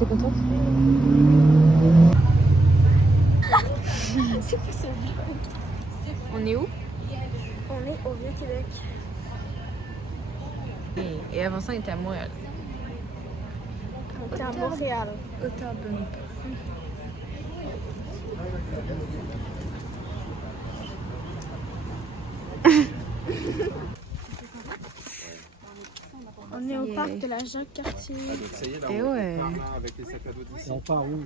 T'es contente? C'est possible. On est où? On est au Vieux-Québec. Et avant ça, on était à Montréal. On était à Montréal. Otterburn. On est au parc de la Jacques-Cartier. Et ouais. Et on part où?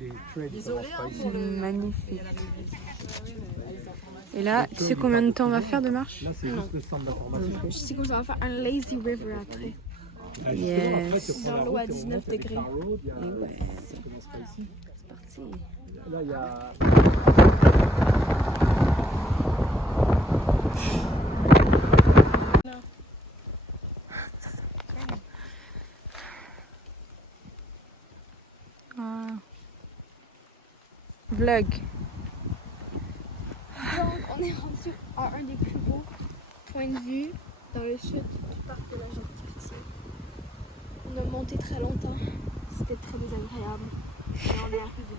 Les trails, ça marche pas ici. Magnifique. Et là, tu sais combien de temps on va faire de marche? Là, c'est juste le centre d'information. Je sais qu'on va faire un lazy river après. Ah, justement, après, Yes. tu prends la Dans l'eau route à et on 19 monte avec degrés. Tar Road, il y a- Ouais. Ça commence pas ici. C'est parti. Là, il y a... Ah. Vlog. Donc, on est rendu à un des plus beaux points de vue dans le sud du parc de la Jacques-Cartier. On a monté très longtemps. C'était très désagréable. Et on est arrivé.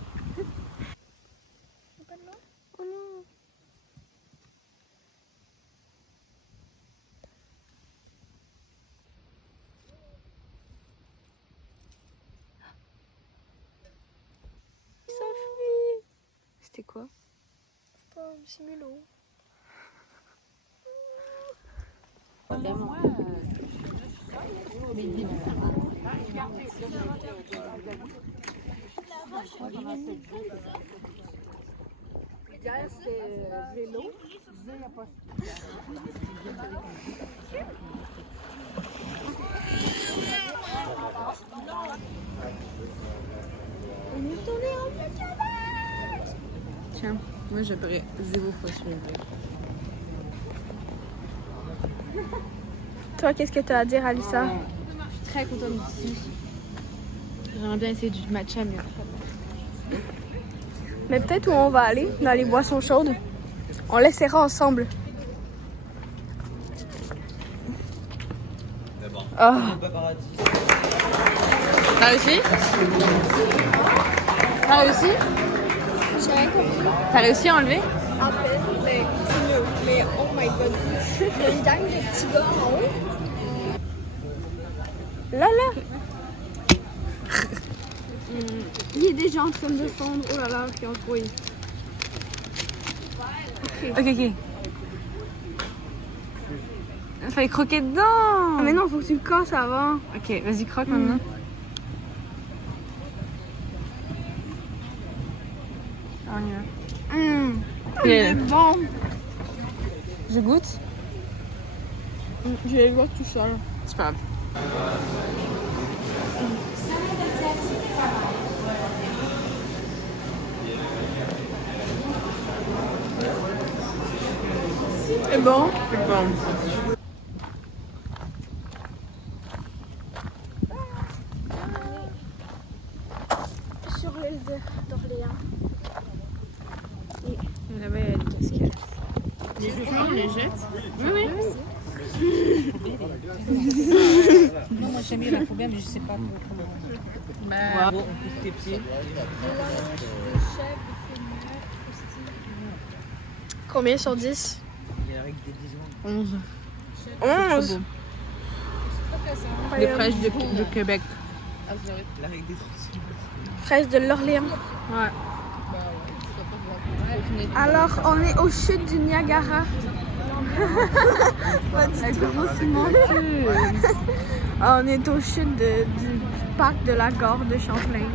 Oh non! Sophie. C'était quoi? Pas un simulo. On est tourné en Vieux-Québec! Tiens, moi j'aimerais 0 fois sur le vlog. Toi, qu'est-ce que tu as à dire, Alissa? Je suis très contente d'ici. J'aimerais bien essayer du matcha, mais Mais peut-être où on va aller, dans les boissons chaudes. On l'essaiera ensemble. oh. T'as réussi? T'as réussi? J'ai rien compris. T'as réussi à enlever? À peine, mais c'est mieux. Mais oh my god. Il y a une gang de petits gars en haut. Là, là. Il y a des gens en train de fondre. Oh là là, qui ont trouvé. Ok. Il fallait croquer dedans. Ah, mais non, faut que tu le casses avant. Ok, vas-y, croque maintenant. Ah, on y va. C'est bon. Je goûte? Je vais le voir tout seul. C'est pas grave. C'est bon. C'est bon. Sur l'île d'Orléans. Et là-bas, il y a des casquettes. Les gens, on les jette? Oui. Non, moi j'ai mis la poubelle, mais je sais pas comment. Bah, Bon, on pousse tes pieds. Combien sur 10? Il y a la règle des 10 11. 11. Les fraîches de Québec. La règle des 30 Fraise de l'Orléans. Ouais. Alors, on est au chute du Niagara. Pas du tout. Ah, on est au chute du parc de la gare de Champlain.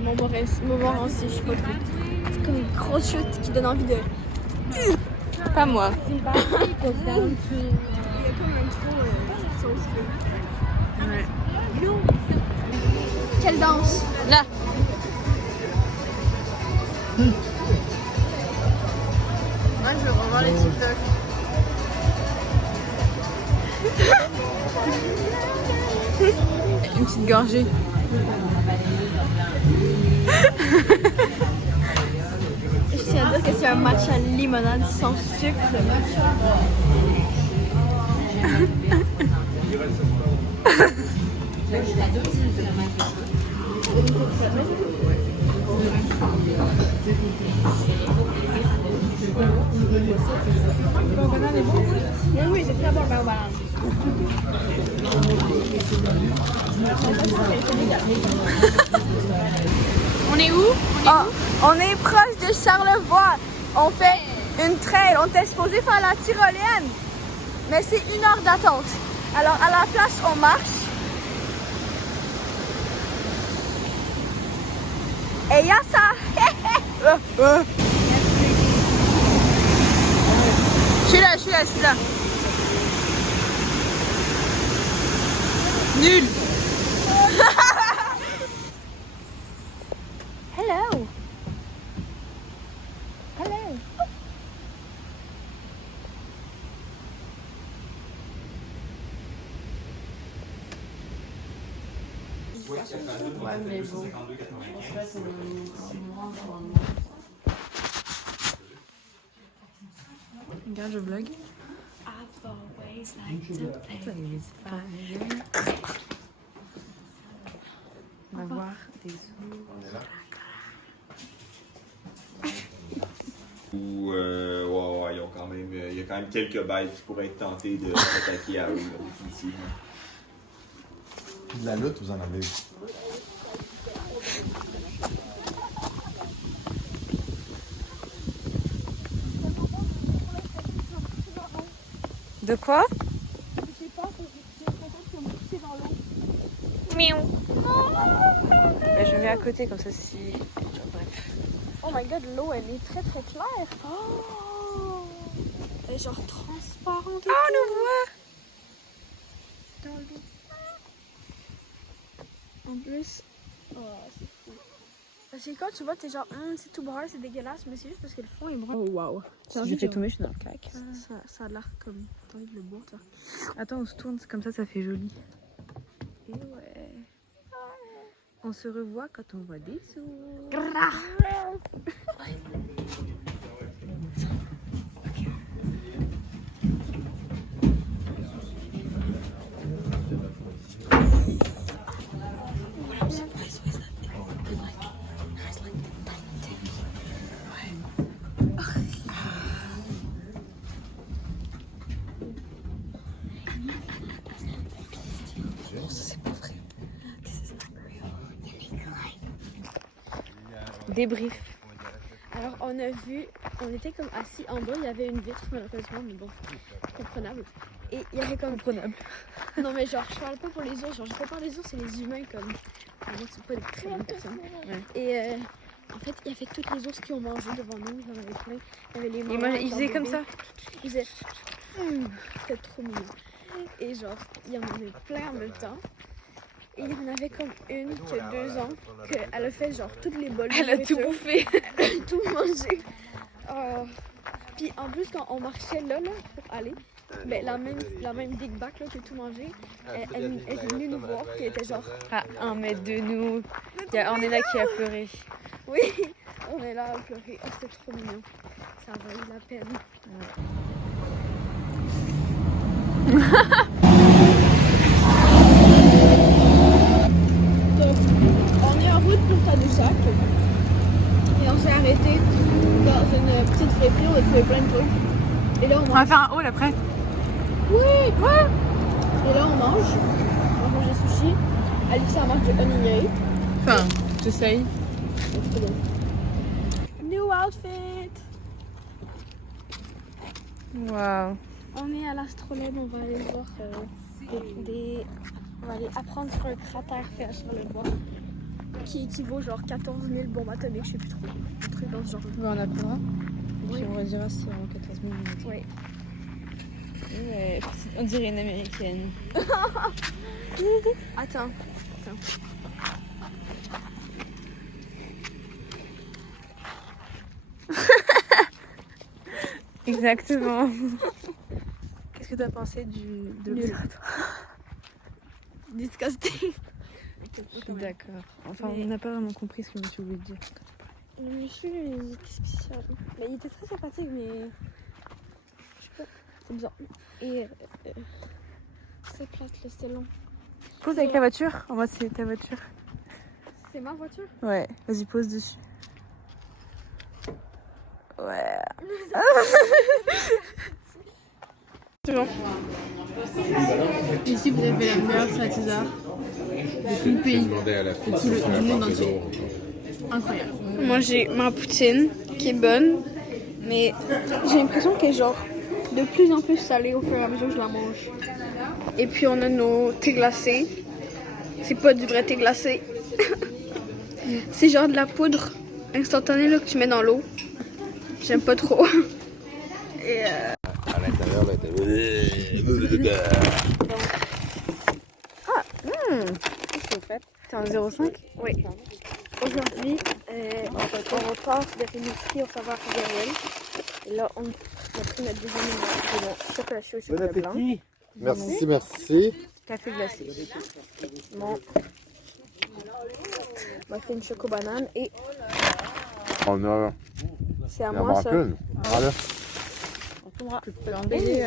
Montmorency, je sais pas trop. C'est comme une grosse chute qui donne envie de... Pas moi. Il y a comme un trou sauce. Ouais. Quelle danse? Là. Moi, je veux revoir les TikTok. Une petite gorgée. Je tiens à dire que c'est un matcha limonade sans sucre. Oui, c'est très bon le beurre banane. On est où? On est proche de Charlevoix. On fait une trail. On était supposé faire la tyrolienne. Mais c'est 1 heure d'attente. Alors à la place, on marche. Et il y a ça. Je suis là. Nul. Hello. Hello. Ouais, mais bon. Regarde, je vlog. On va voir des ours. Ou ouais, ils ont quand même, il y a quand même quelques bêtes qui pourraient être tentées de s'attaquer à eux, là, définitivement. Puis de la lutte, vous en avez eu. De quoi? J'ai peur que je suis contente de me pousser dans l'eau. Miaou. Je mets à côté comme ça si. Bref. Oh my god, l'eau elle est très très claire. Oh, elle est genre transparente. Ah, on le voit! Dans l'eau. En plus, oh, c'est fou. Parce que quand tu vois, t'es genre, c'est tout brun, c'est dégueulasse, mais c'est juste parce que le fond est brun. Oh waouh! Si je fais tomber, je suis dans le claque. Ça a l'air comme t'as envie de le boire, toi. Attends, on se tourne, comme ça fait joli. Et ouais. On se revoit quand on voit des ours. Débrief. Alors, on a vu, on était comme assis en bas, il y avait une vitre, malheureusement, mais bon, comprenable. Et il y avait comme. Comprenable. Non, mais genre, je parle pas pour les ours, genre, je parle pas des ours, c'est les humains, comme. Moi, c'est pas des très bonnes personnes. Ouais. Et en fait, il y avait toutes les ours qui ont mangé devant nous, il y en avait plein. Il y avait les Et mamans moi, avec ils leurs faisaient comme bébés. ça. Ils faisaient. C'était trop mignon. Et genre, il y en avait plein en même temps. Et il y en avait comme une qui a 2 ans, qu'elle a fait genre toutes les bols de Elle a tout nourriture. bouffé. Elle a tout mangé. Puis en plus, quand on marchait là pour aller, ben, la même big back là, qui a tout mangé, elle est venue nous voir, qui était genre, À 1 mètre de nous. Il y a Ornella qui a pleuré. oui, on est là à pleurer. Oh, c'était trop mignon. Ça valait la peine. Donc, on est en route pour Tadoussac. Et on s'est arrêté dans une petite friperie, on a trouvé plein de trucs. Et là, on On mange. va faire un haul après. Oui! Et là, on mange. On mange des sushis. Alice, elle mange du onigiri. Enfin, j'essaye. C'est trop bon. New outfit! Waouh. On est à l'astrolabe, on va aller voir on va aller apprendre sur un cratère fait à Charlevoix qui équivaut genre 14 000 bombes atomiques, je sais plus trop. Un truc dans ce genre. On en apprendra. Et puis Oui. on redira si en 14 minutes. Ouais. Ouais, on dirait une américaine. Attends. Exactement. Qu'est-ce que tu as pensé de Nul. l'autre? Disgusting. D'accord. Enfin, Mais- on n'a pas vraiment compris ce que monsieur voulait dire. Le monsieur, il était spécial. Mais il était très sympathique, mais. Je sais pas. C'est bizarre. Et. C'est plate, là, c'était long. Pose avec la voiture. En mode, c'est ta voiture. C'est ma voiture? Ouais, vas-y, pose dessus. Ouais. C'est bon. Ici, vous avez la meilleure salade César de tout le pays, du monde entier. Incroyable. Moi, j'ai ma poutine qui est bonne, mais j'ai l'impression qu'elle est genre de plus en plus salée au fur et à mesure que je la mange. Et puis, on a nos thés glacés. C'est pas du vrai thé glacé. C'est genre de la poudre instantanée là, que tu mets dans l'eau. J'aime pas trop. Et À l'intérieur, là, T'es en 0,5? oui. Aujourd'hui, on repart de l'épicerie, on s'en va à Rivière-Ouelle. Et là, on a pris notre deuxième bon, chocolat chaud et chocolat blanc. Merci, merci. Café glacé. Bon. On a fait une choco-banane et On a c'est à la moi ça. rancune. Voilà. Tu peux enlever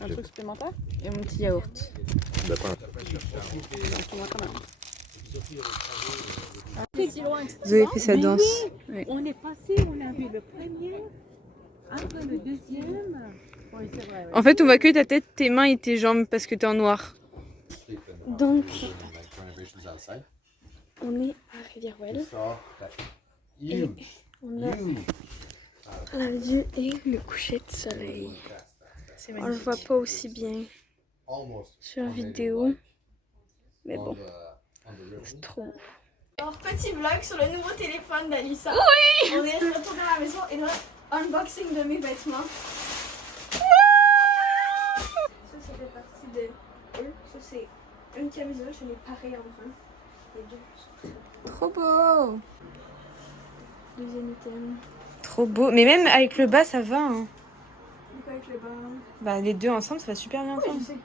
Un truc supplémentaire? et mon petit yaourt. D'accord. Zoé fait sa danse. Oui. On est passé, on a vu le premier, après le deuxième. Oui, c'est vrai. En fait, on voit que ta tête, tes mains et tes jambes parce que t'es en noir. Donc, on est à Rivière-Ouelle. Et on a la vue et le coucher de soleil. On le voit pas aussi bien sur vidéo. Mais bon, c'est trop. Alors, petit vlog sur le nouveau téléphone d'Alissa. Oui! On est retourné à la maison et là, unboxing de mes vêtements. Ça fait partie de eux. Ça, c'est une camisole. J'en ai pareil en brun. Les deux sont très Trop beau! deuxième item. Trop beau. Mais même avec le bas, ça va. Hein. Donc, avec le bas. Bah, les deux ensemble, ça va super bien ensemble. Je sais.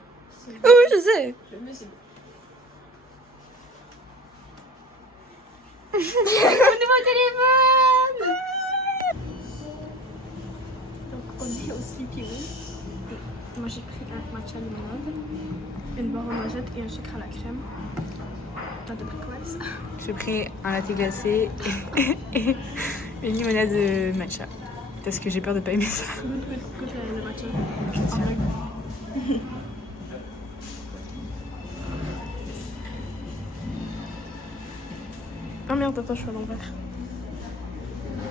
Oh, oui, je sais! Mais c'est beau. Mon nouveau téléphone! Donc on est au Sleepy Wheel. Et moi j'ai pris un matcha limonade, une barre aux noisettes et un sucre à la crème. T'as pris quoi ça? J'ai pris un latte glacé et une limonade de matcha. Parce que j'ai peur de pas aimer ça. Goûte le matcha. Oh merde, attends, je suis à l'envers.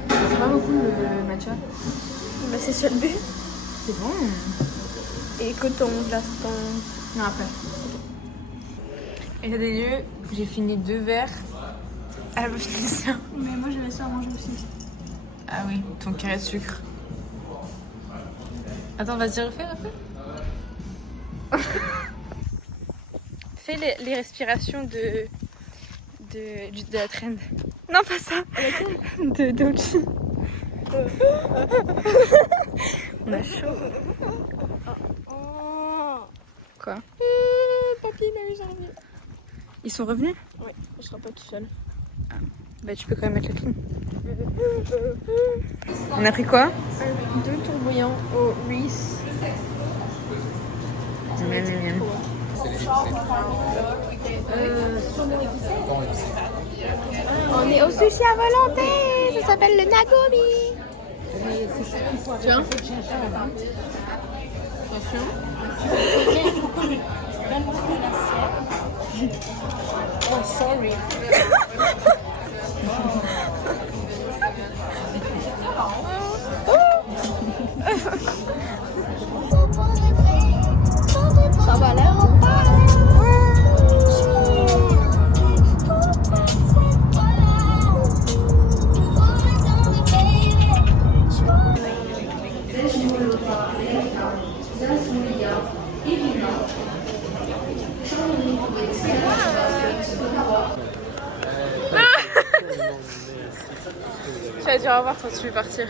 C'est pas beaucoup le matcha. Bah c'est ça le but. C'est bon. Et écoute ton glace, ton... Non, après. État des lieux, j'ai fini 2 verres. Elle va finir ça. Mais moi j'avais ça à manger aussi. Ah oui, ton carré de sucre. Attends, vas-y, refais. Fais les respirations de la trend. Non, pas ça. De Dolce. On a chaud. Quoi? Papy m'a eu envie. Ils sont revenus? Oui, je serai pas tout seul. Bah tu peux quand même mettre la clim. On a pris quoi? 2 tourbouillons au Reese. Miam, miam, miam. On est au sushi à volonté. Ça s'appelle le Nagomi. Tiens. Oh, sorry. Ça va l'air ou pas? Tu vas dire au revoir quand tu veux partir.